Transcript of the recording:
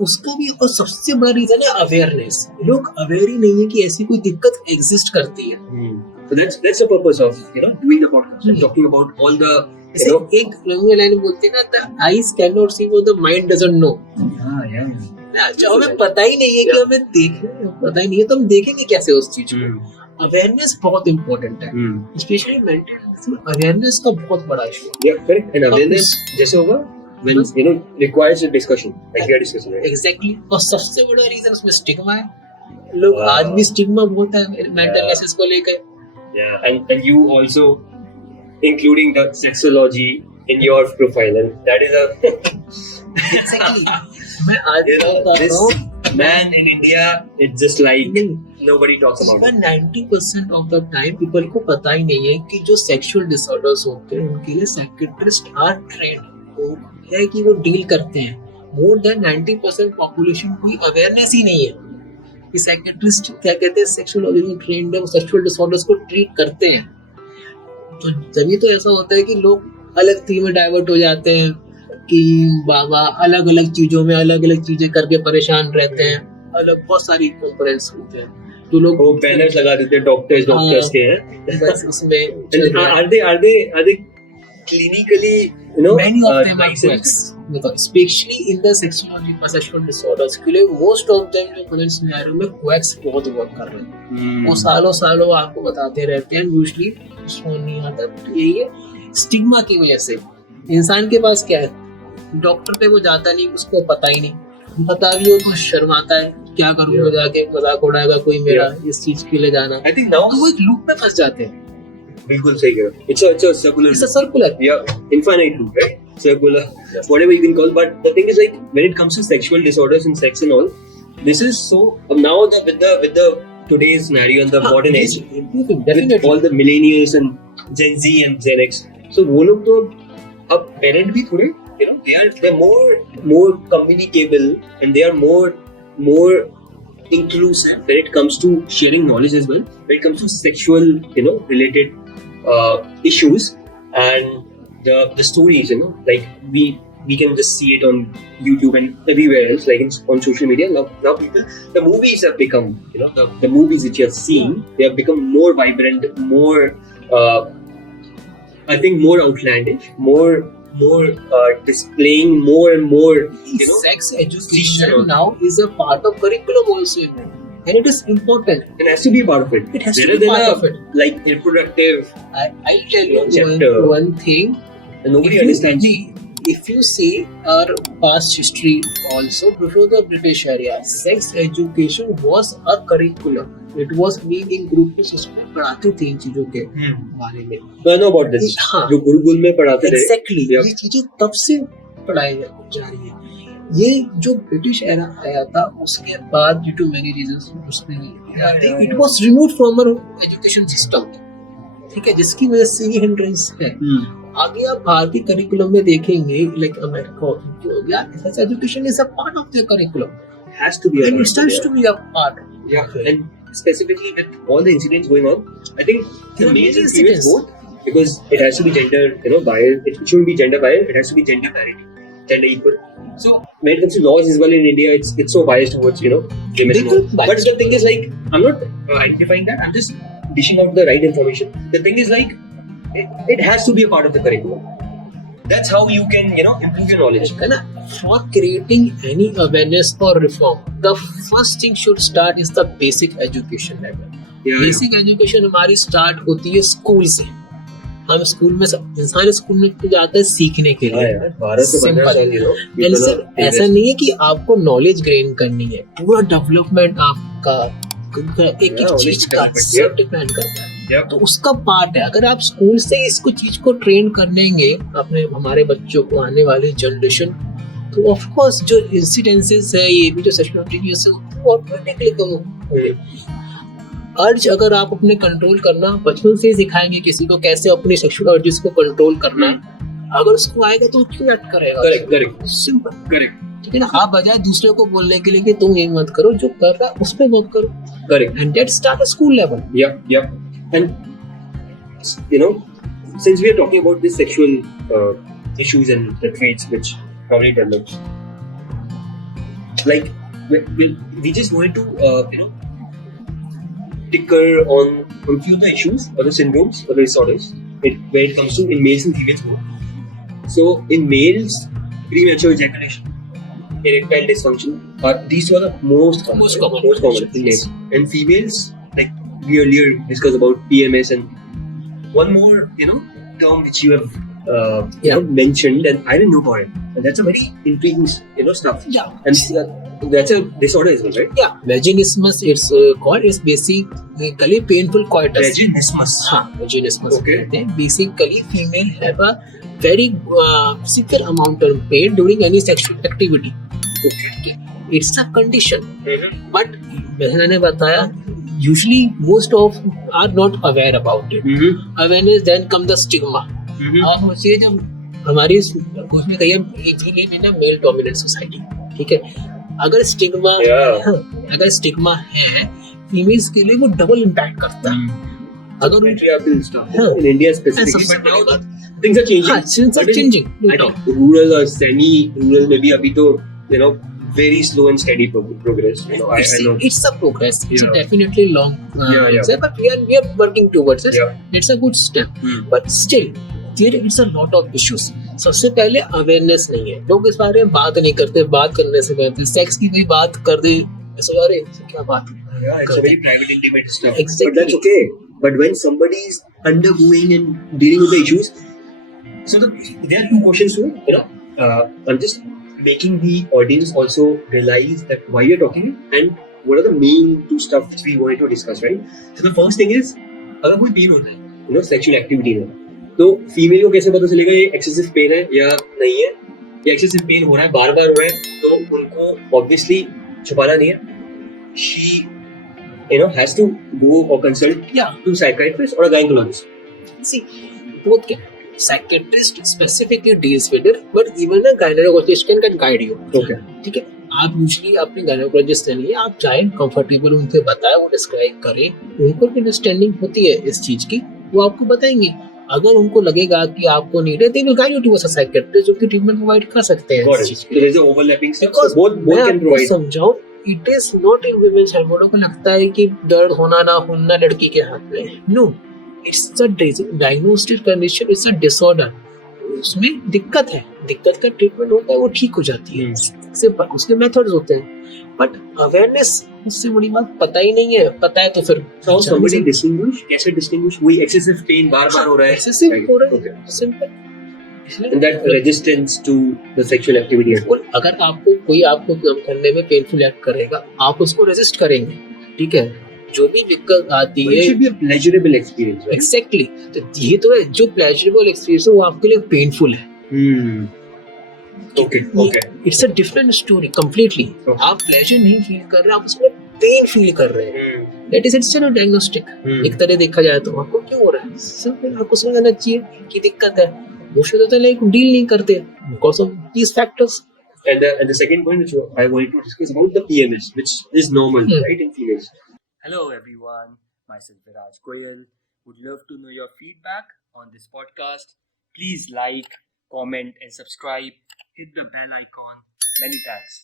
उसका भी और सबसे बड़ा रीजन है अवेयरनेस। लोग अवेयर ही नहीं है कि ऐसी कोई दिक्कत एग्जिस्ट करती है। So that's the purpose of doing the podcast and talking about all the एक रंगीन लाइन बोलते हैं ना, the eyes cannot see what the mind doesn't know। अच्छा, हमें पता ही नहीं है कि हमें पता ही नहीं है तो हम देखेंगे कैसे उस चीज को। अवेयरनेस बहुत इंपॉर्टेंट है, स्पेशली मेंटल हेल्थ में अवेयरनेस का बहुत बड़ा इशू है। करेक्ट। एंड अवेयरनेस जैसे होगा when requires a discussion, like we are discussing, right? Exactly। और सबसे बड़ा रीजन उसमें स्टिग्मा है। लोग आज भी स्टिग्मा बहुत है मेंटल हेल्थ को लेकर। Yeah, and you also including the sexology in your profile, and that is a exactly। मैं आज this man in India, it's just like nobody talks about it. 90% of the time people को पता ही नहीं है कि जो सेक्सुअल डिसऑर्डर्स होते हैं उनके लिए साइकियाट्रिस्ट आर ट्रेंड है कि वो डील करते हैं। मोर देन 90% पॉपुलेशन को अवेयरनेस ही नहीं है कि साइकियाट्रिस्ट क्या कहते हैं, सेक्सुअलॉजी में ट्रेंड है, वो सेक्सुअल डिसऑर्डर्स को ट्रीट करते हैं। तो तभी तो ऐसा होता है कि लोग अलग थीम में डाइवर्ट हो जाते हैं कि बाबा अलग अलग चीजों में अलग अलग चीजें करके परेशान रहते हैं। अलग बहुत सारी कंपोनेंट्स होते हैं तो लोग वो बैनर्स लगा देते हैं डॉक्टर्स के हैं बस उसमें are they clinically many of them are quacks, especially in the sexual disorders के लिए most of them जो current scenario में quacks बहुत वर्क कर रहे हैं। वो सालों आपको बताते रहते हैं, यूजुअली सुन नहीं आता। तो यही है स्टिग्मा की वजह से। इंसान के पास क्या है, डॉक्टर पे वो जाता नहीं, उसको पता ही नहीं, पता भी हो तो शर्माता है, क्या करूँगा जाके, मजाक उड़ाएगा कोई मेरा इस चीज के लिए जाना। I think now वो एक लूप में फंस जाते हैं। बिल्कुल सही कह रहे हो। It's a circular, yeah, infinite loop, right? Circular, whatever you can call. But the thing is, like, when it comes to sexual disorders and sex and all, this is so now with the today's scenario and the modern age, with all the millennials and Gen Z and Gen X, so वो लोग तो अब parent भी थोड़े, they're more communicable and they are more inclusive when it comes to sharing knowledge as well. When it comes to sexual, related issues and the stories, like we can just see it on YouTube and everywhere else, like on social media. Now people, the movies have become, the movies which you have seen, they have become more vibrant, more, I think more outlandish, more displaying more and more, sex education now is a part of curriculum also, and it is important. It has to be a part of it. It has to be part of it. Like reproductive. I'll tell you one thing. And nobody understands. If you see our past history also, before the British era, sex education was a curriculum. It was being in group उसमें पढ़ाते थे इन चीजों के बारे में। I know about this. जो गुरुकुल में पढ़ाते थे। Exactly. ये चीजें तब से पढ़ाई जा रही है। ये जो ब्रिटिश एरा आया था उसके बाद ड्यू टू मेनी रीजंस उसमें it was removed from our education system, ठीक है, जिसकी वजह से ये हिंड्रेंस है। आगे आप भारतीय करिकुलम में देखेंगे, लाइक अमेरिका हो गया, sex education is a part of the curriculum, has to be and it starts to be a part. And specifically with all the incidents going on, I think the males and females both, because it has to be gender, biased. It shouldn't be gender biased. It has to be gender parity, gender equal. So when it comes to laws as well in India, it's so biased towards women. But the thing is, like, I'm not identifying that. I'm just dishing out the right information. The thing is, like, it has to be a part of the curriculum. That's how you can, improve your knowledge. For creating any awareness or reform, the first thing should start is the basic education level. Basic education हमारी start होती है school से। हम school में, इंसान school में जाता है सीखने के लिए। ऐसा नहीं है कि आपको नॉलेज गेन करनी है, पूरा डेवलपमेंट आपका एक चीज का सेट डिपेंड करता है। तो उसका पार्ट है। अगर आप स्कूल से इसको चीज को ट्रेन कर लेंगे अपने हमारे बच्चों को, आने वाली जनरेशन, तो ऑफ कोर्स जो इंसिडेंसेस है, ये भी जो सेक्सुअल अब्यूज है, वो ऑटोमेटिकली कम होंगे। अर्ज अगर आप अपने कंट्रोल करना बचपन से ही सिखाएंगे किसी को कैसे अपनी सेक्सुअल अर्जेस को कंट्रोल करना है, अगर उसको आएगा तो क्यों एक्ट करेगा? करेक्ट, सिंपल, करेक्ट, ठीक है ना। आप बजाय दूसरे को बोलने के लिए कि तुम ये मत करो, जो कर रहा है उस पे मत करो। Correct. And that start at school level. Yep. And since we are talking about these sexual issues and the traits which probably develop, like we just wanted to ticker on few of the issues or the syndromes or the disorders when it comes to in males and females both. So in males, premature ejaculation, erectile dysfunction are these two are the most common in males. And females, like we earlier discussed about PMS and one more term which you have mentioned and I didn't know about it, and that's a very intriguing stuff. And that's a disorder as well, right? Vaginismus it's called. It's basically painful coitus. Vaginismus. Vaginismus. Okay. Basically female have a very severe amount of pain during any sexual activity. Okay. It's a condition. But मैंने बताया usually most of are not aware about it. Awareness, then come the stigma. आप मुझे जब हमारी उसमें कहिए male dominant society, ठीक है, अगर स्टिग्मा है फीमेल्स के लिए वो डबल इम्पैक्ट करता है. अगर in India specifically, but now things are changing. Things are changing. I think rural or semi-rural maybe अभी तो very slow and steady progress. I know it's a progress. It's a definitely long but we are working towards it. It's a good step. But still there is a lot of issues. सबसे पहले awareness नहीं है, लोग इस बारे में बात नहीं करते. बात करने से कहते हैं सेक्स की कोई बात कर दे ऐसा अरे क्या बात. it's a very private intimate stuff. Exactly. But that's okay. But when somebody is undergoing and dealing with the issues, so there are two questions to it. I'm just making the audience also realize that why you're talking and what are the main two stuff which we wanted to discuss, right? So the first thing is अगर कोई pen होता है sexual activity में, तो female को कैसे पता चलेगा ये एक्सेसिव पेन है या नहीं है, या एक्सेसिव पेन हो रहा है बार बार हो रहा है, तो उनको ऑब्वियसली छुपाना नहीं है. She has to go or consult to psychiatrist or a gynecologist. See, both can. Psychiatrist specifically deals with it, but even a gynecologist can guide you. Okay. ठीक है, आप यूजली अपने gynecologist से नहीं, आप जाए कंफर्टेबल उनसे बताएं, वो डिस्क्राइब करें, उनको भी अंडरस्टैंडिंग होती है इस चीज की, वो आपको बताएंगे. अगर उनको लगेगा कि आपको नीड है, they will guide you to a psychiatrist जो कि ट्रीटमेंट प्रोवाइड कर सकते हैं. There is an overlapping stuff. So both can provide. समझाओ, it is not in women's health. वो लोगों को लगता है कि दर्द होना ना होना लड़की के हाथ में. No, it's a diagnostic condition. It's a disorder. उसमें दिक्कत है, दिक्कत का ट्रीटमेंट होता है, वो ठीक हो जाती है. सिंपल उसके मेथड्स होते हैं. बट अवेयरनेस उससे बड़ी बात पता ही नहीं है. पता है तो फिर somebody distinguish, कैसे डिस्टिंग्विश वही एक्सेसिव पेन बार-बार हो रहा है, एक्सेसिव हो रहा है, simple. And that resistance to the sexual activity. अगर आपको करने में पेनफुल एक्ट करेगा, आप उसको रेजिस्ट करेंगे, ठीक है, जो भी दिक्कत आती है, it should be a pleasurable experience, right? Exactly. तो ये तो है, जो pleasurable experience है वो आपके लिए पेनफुल है. Okay. It's a different story completely. आप pleasure नहीं फील कर रहे, आप उसमें पेन फील कर रहे हैं. That is it's a diagnostic. एक तरह देखा जाए तो आपको क्यों हो रहा है, सिंपल आपको समझना चाहिए कि दिक्कत है. मुश्किल होता है लाइक डील नहीं करते because of these factors. And the second point which I wanted to discuss about the PMS, which is normal, right, in females. Hello everyone, myself Viraj Goyal. Would love to know your feedback on this podcast. Please like, comment and subscribe. Hit the bell icon. Many thanks.